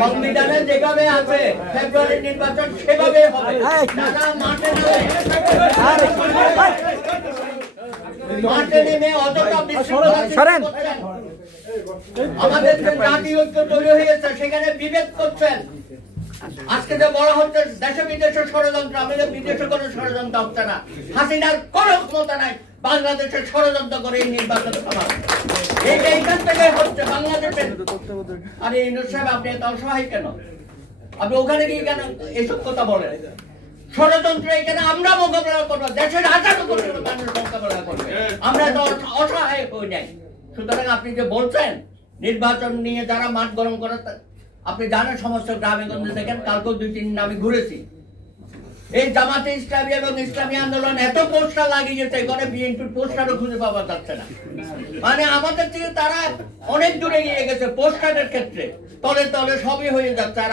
সংবিধানে যেভাবে আছে ফেব্রুয়ারি নির্বাচন সেভাবে হবে। তারা মাঠে নেমে অযথা বিশৃঙ্খলা করছেন। আমাদের যে জাতীয় ঐক্য তৈরি হয়েছে সেখানে বিভেদ করছেন। আজকে যে বলা হচ্ছে দেশে বিদেশে ষড়যন্ত্র, আমাদের বিদেশে কোনো ষড়যন্ত্র হচ্ছে না। হাসিনার কোনো ক্ষমতা নাই বাংলাদেশের ষড়যন্ত্র করে এই নির্বাচন সভা এইখান থেকে হচ্ছে বাংলাদেশের। আরে ইউনূস সাহেব, আপনি এত অসহায় কেন? আপনি ওখানে গিয়ে কেন এইসব কথা বলেন? ষড়যন্ত্র এখানে আমরা মোকাবেলা করবো, দেশের আজাদও করবে, মানুষ মোকাবেলা করবে। আমরা তো অসহায় হয়ে নাই। সুতরাং আপনি যে বলছেন নির্বাচন নিয়ে যারা মাঠ গরম করে, আপনি জানেন সমস্ত গ্রামে গঞ্জে দেখেন, কালকেও 2-3 দিন আমি ঘুরেছি। এই জামাতে ইসলামী এবং ইসলামী আন্দোলন এত পোস্টার লাগিয়েছে, এখানে বিএনপির পোস্টারও খুঁজে পাওয়া যাচ্ছে না। মানে আমাদের থেকে তারা অনেক দূরে গিয়ে গেছে পোস্টারের ক্ষেত্রে, তলে তলে সবই হয়ে যাচ্ছে। আর